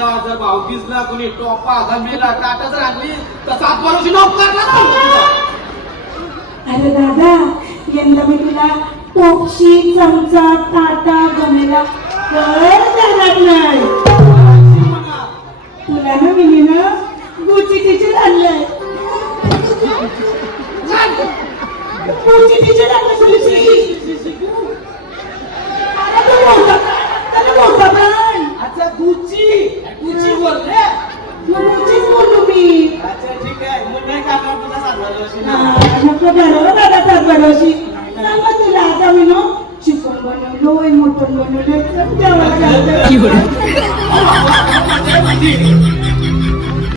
यंदा जर भावकीसला कोणी टोपा गंभीरला टाटा जर आणली तर सात वर्षी नोकर अरे दादा यंदा मी तुला टोपशी चमचा ताटा गमेला कर देणार नाही. तुला ना मी ना गुची टिचर आणलंय गुची टिचर आणलं गुची नको बरोबर दादा सात सांगा तुला आता मी ना चिकन बनवलोय मटन बनवलोय